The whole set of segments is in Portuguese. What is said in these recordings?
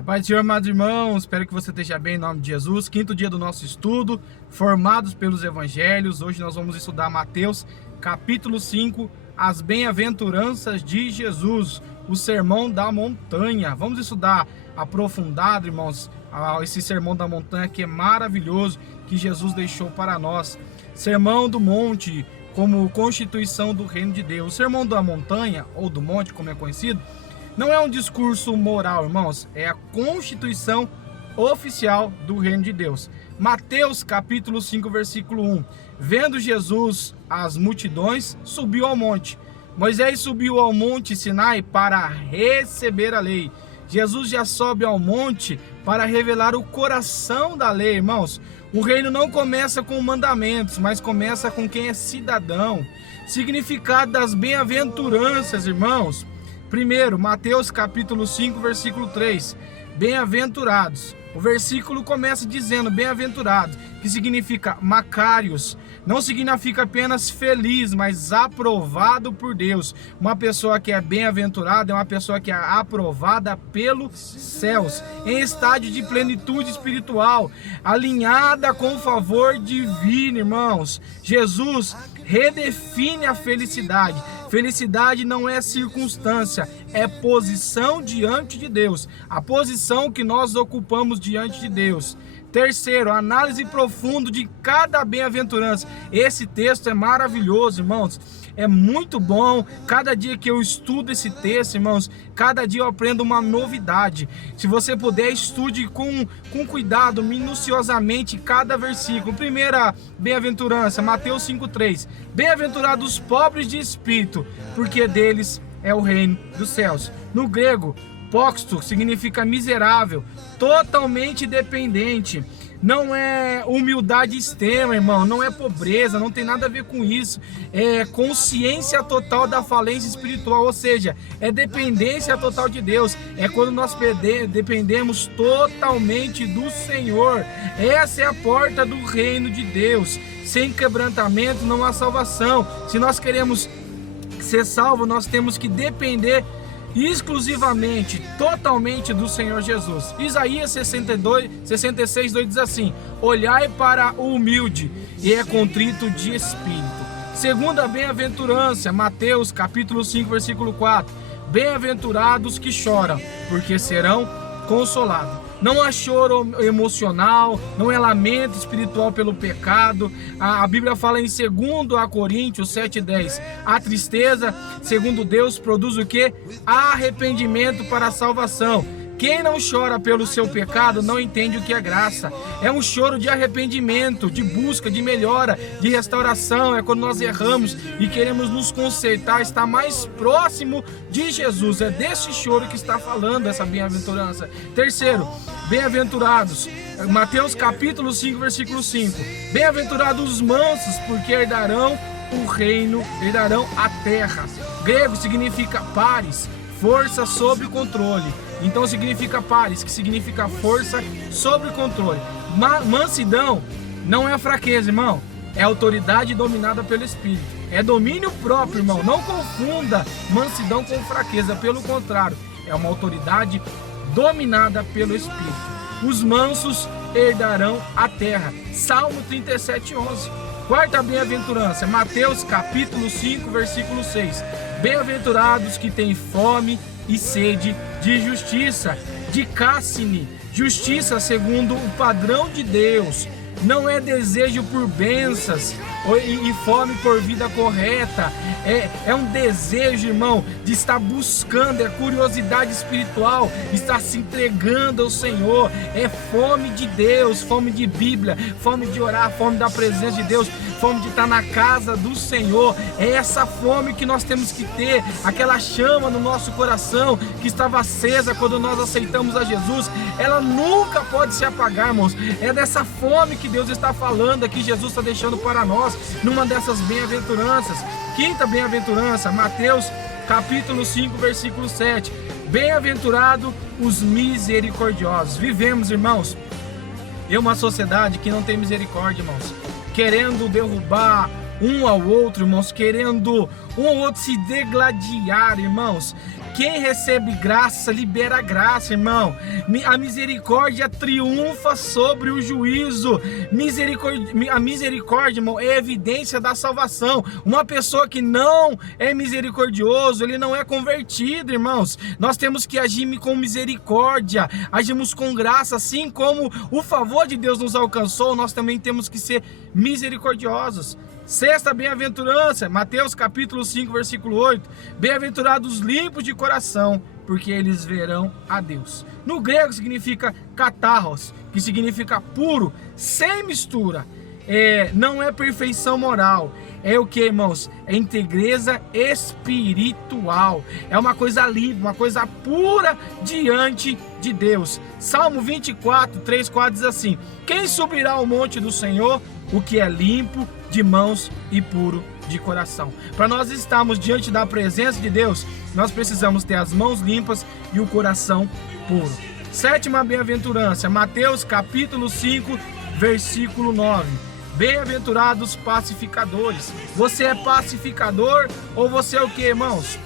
A paz do Senhor, amados irmãos, espero que você esteja bem em nome de Jesus. Quinto dia do nosso estudo, formados pelos evangelhos. Hoje nós vamos estudar Mateus, capítulo 5, as bem-aventuranças de Jesus, o sermão da montanha. Vamos estudar aprofundado, irmãos, esse sermão da montanha que é maravilhoso, que Jesus deixou para nós. Sermão do monte, como constituição do reino de Deus. O sermão da montanha, ou do monte, como é conhecido, não é um discurso moral, irmãos, é a constituição oficial do reino de Deus. Mateus capítulo 5, versículo 1. Vendo Jesus as multidões, subiu ao monte. Moisés subiu ao monte Sinai para receber a lei. Jesus já sobe ao monte para revelar o coração da lei, irmãos. O reino não começa com mandamentos, mas começa com quem é cidadão. Significado das bem-aventuranças, irmãos. Primeiro, Mateus capítulo 5, versículo 3. Bem-aventurados. O versículo começa dizendo bem-aventurados, que significa macários. Não significa apenas feliz, mas aprovado por Deus. Uma pessoa que é bem-aventurada é uma pessoa que é aprovada pelos céus, em estágio de plenitude espiritual, alinhada com o favor divino, irmãos. Jesus redefine a felicidade. Felicidade não é circunstância, é posição diante de Deus. A posição que nós ocupamos diante de Deus. Terceiro, análise profunda de cada bem-aventurança. Esse texto é maravilhoso, irmãos. É muito bom. Cada dia que eu estudo esse texto, irmãos, cada dia eu aprendo uma novidade. Se você puder, estude com cuidado, minuciosamente, cada versículo. Primeira bem-aventurança, Mateus 5,3. Bem-aventurados os pobres de espírito, porque deles é o reino dos céus. No grego, Póxto significa miserável, totalmente dependente. Não é humildade extrema, irmão, não é pobreza, não tem nada a ver com isso. É consciência total da falência espiritual, ou seja, é dependência total de Deus. É quando nós dependemos totalmente do Senhor. Essa é a porta do reino de Deus. Sem quebrantamento não há salvação. Se nós queremos ser salvos, nós temos que depender exclusivamente, totalmente do Senhor Jesus. Isaías 66, 2 diz assim: olhai para o humilde e é contrito de espírito. Segunda bem-aventurança, Mateus capítulo 5, versículo 4. Bem-aventurados que choram, porque serão consolados. Não há choro emocional, não é lamento espiritual pelo pecado. A Bíblia fala em 2 Coríntios 7,10. A tristeza, segundo Deus, produz o quê? Arrependimento para a salvação. Quem não chora pelo seu pecado não entende o que é graça. É um choro de arrependimento, de busca, de melhora, de restauração. É quando nós erramos e queremos nos consertar, estar mais próximo de Jesus. É desse choro que está falando essa bem-aventurança. Terceiro, bem-aventurados. Mateus capítulo 5, versículo 5. Bem-aventurados os mansos, porque herdarão o reino, herdarão a terra. Grego significa pares, força sob controle. Então significa pares, que significa força sobre controle. Mansidão não é fraqueza, irmão. É autoridade dominada pelo Espírito. É domínio próprio, irmão. Não confunda mansidão com fraqueza. Pelo contrário, é uma autoridade dominada pelo Espírito. Os mansos herdarão a terra. Salmo 37, 11. Quarta bem-aventurança, Mateus capítulo 5, versículo 6. Bem-aventurados que têm fome e sede de justiça, de cássine, justiça segundo o padrão de Deus. Não é desejo por bênçãos e fome por vida correta. É um desejo, irmão, de estar buscando, é curiosidade espiritual, estar se entregando ao Senhor. É fome de Deus, fome de Bíblia, fome de orar, fome da presença de Deus, fome de estar na casa do Senhor. É essa fome que nós temos que ter, aquela chama no nosso coração que estava acesa quando nós aceitamos a Jesus. Ela nunca pode se apagar, irmãos. É dessa fome que Deus está falando aqui, Jesus está deixando para nós, numa dessas bem-aventuranças. Quinta bem-aventurança, Mateus capítulo 5, versículo 7. Bem-aventurado os misericordiosos. Vivemos, irmãos, em uma sociedade que não tem misericórdia, irmãos, querendo derrubar um ao outro, irmãos, querendo um ao outro se degladiar, irmãos. Quem recebe graça, libera graça, irmão. A misericórdia triunfa sobre o juízo. A misericórdia, irmão, é evidência da salvação. Uma pessoa que não é misericordioso, ele não é convertido, irmãos. Nós temos que agir com misericórdia, agimos com graça, assim como o favor de Deus nos alcançou, nós também temos que ser misericordiosos. Sexta bem-aventurança, Mateus capítulo 5, versículo 8. Bem-aventurados limpos de coração, porque eles verão a Deus. No grego significa katarros, que significa puro, sem mistura. Não é perfeição moral. É o que, irmãos? É integreza espiritual. É uma coisa limpa, uma coisa pura diante de Deus. Salmo 24, 3, 4 diz assim: quem subirá ao monte do Senhor? O que é limpo de mãos e puro de coração. Para nós estarmos diante da presença de Deus, nós precisamos ter as mãos limpas e o coração puro. Sétima bem-aventurança, Mateus capítulo 5, versículo 9. Bem-aventurados pacificadores. Você é pacificador ou você é o que, irmãos?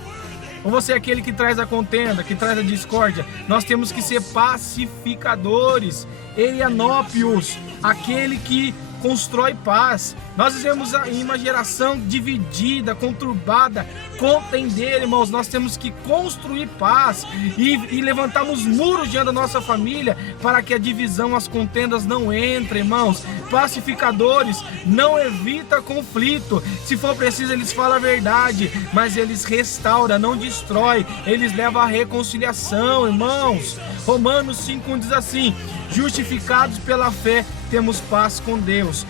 Ou você é aquele que traz a contenda, que traz a discórdia? Nós temos que ser pacificadores. Eianópios, aquele que constrói paz. Nós vivemos em uma geração dividida, conturbada, contender, irmãos. Nós temos que construir paz e levantarmos muros diante da nossa família para que a divisão, as contendas não entrem, irmãos. Pacificadores não evita conflito. Se for preciso, eles falam a verdade, mas eles restauram, não destrói. Eles levam à reconciliação, irmãos. Romanos 5:1 diz assim: justificados pela fé, temos paz com Deus.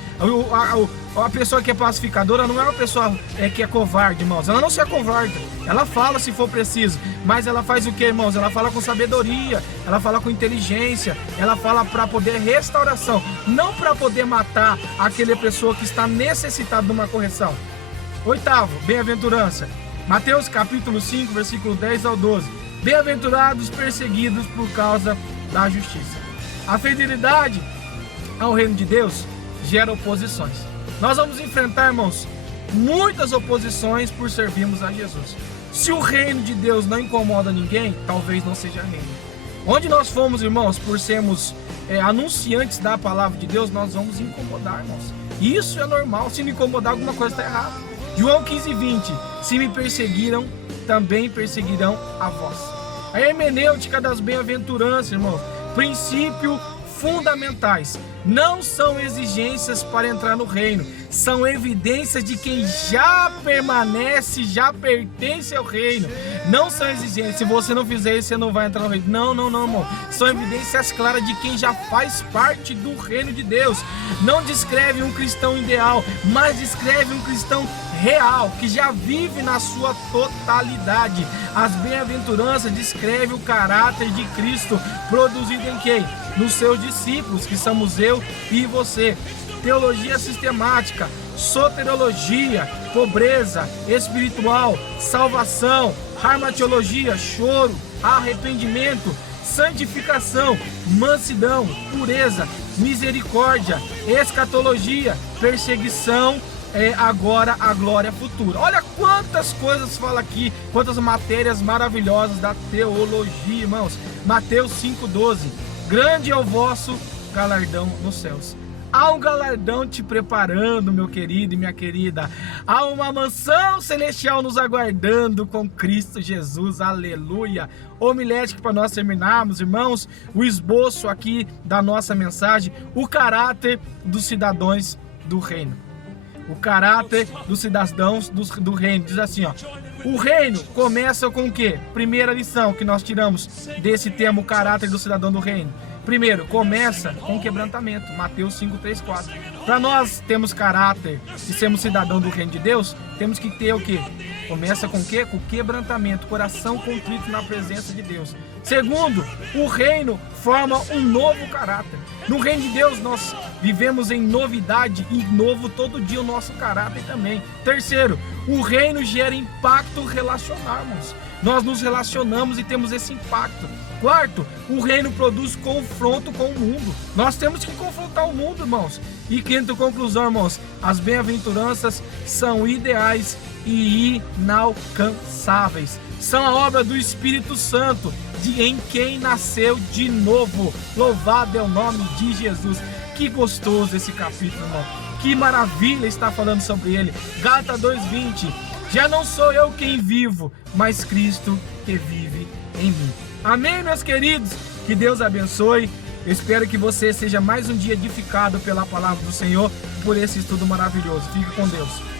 A pessoa que é pacificadora não é uma pessoa que é covarde, irmãos. Ela não se acovarda. Ela fala se for preciso. Mas ela faz o que, irmãos? Ela fala com sabedoria. Ela fala com inteligência. Ela fala para poder restauração. Não para poder matar aquela pessoa que está necessitada de uma correção. Oitavo, bem-aventurança. Mateus capítulo 5, versículo 10 ao 12. Bem-aventurados perseguidos por causa da justiça. A fidelidade ao reino de Deus gera oposições. Nós vamos enfrentar, irmãos, muitas oposições por servirmos a Jesus. Se o reino de Deus não incomoda ninguém, talvez não seja reino. Onde nós fomos, irmãos, por sermos anunciantes da palavra de Deus, nós vamos incomodar, irmãos. Isso é normal. Se me incomodar, alguma coisa está errada. João 15:20. Se me perseguiram, também perseguirão a vós. A hermenêutica das bem-aventuranças, irmãos, princípio fundamentais. Não são exigências para entrar no reino, são evidências de quem já permanece, já pertence ao reino. Não são exigências, se você não fizer isso, você não vai entrar no reino. Não, irmão. São evidências claras de quem já faz parte do reino de Deus. Não descreve um cristão ideal, mas descreve um cristão real, que já vive na sua totalidade. As bem-aventuranças descrevem o caráter de Cristo produzido em quem? Nos seus discípulos, que somos eu e você. Teologia sistemática, soteriologia, pobreza espiritual, salvação, harmatiologia, choro, arrependimento, santificação, mansidão, pureza, misericórdia, escatologia, perseguição, agora a glória futura. Olha quantas coisas fala aqui, quantas matérias maravilhosas da teologia, irmãos. Mateus 5:12. Grande é o vosso galardão nos céus. Há um galardão te preparando, meu querido e minha querida. Há uma mansão celestial nos aguardando com Cristo Jesus. Aleluia. Homilética para nós terminarmos, irmãos, o esboço aqui da nossa mensagem, o caráter dos cidadãos do reino. O caráter dos cidadãos do reino. Diz assim, ó. O reino começa com o quê? Primeira lição que nós tiramos desse termo, o caráter do cidadão do reino. Primeiro, começa com quebrantamento. Mateus 5, 3, 4. Para nós termos caráter e sermos cidadão do reino de Deus, temos que ter o quê? Começa com o quê? Com quebrantamento, coração contrito na presença de Deus. Segundo, o reino forma um novo caráter. No reino de Deus nós vivemos em novidade e novo todo dia o nosso caráter também. Terceiro, o reino gera impacto relacional, irmãos. Nós nos relacionamos e temos esse impacto Quarto, o reino produz confronto com o mundo. Nós temos que confrontar o mundo, irmãos. E quinto, conclusão, irmãos, as bem-aventuranças são ideais e inalcançáveis. São a obra do Espírito Santo, em quem nasceu de novo. Louvado é o nome de Jesus. Que gostoso esse capítulo, irmão. Que maravilha estar falando sobre ele. Gálatas 2:20. Já não sou eu quem vivo, mas Cristo que vive em mim. Amém, meus queridos? Que Deus abençoe. Eu espero que você seja mais um dia edificado pela palavra do Senhor, por esse estudo maravilhoso. Fique com Deus.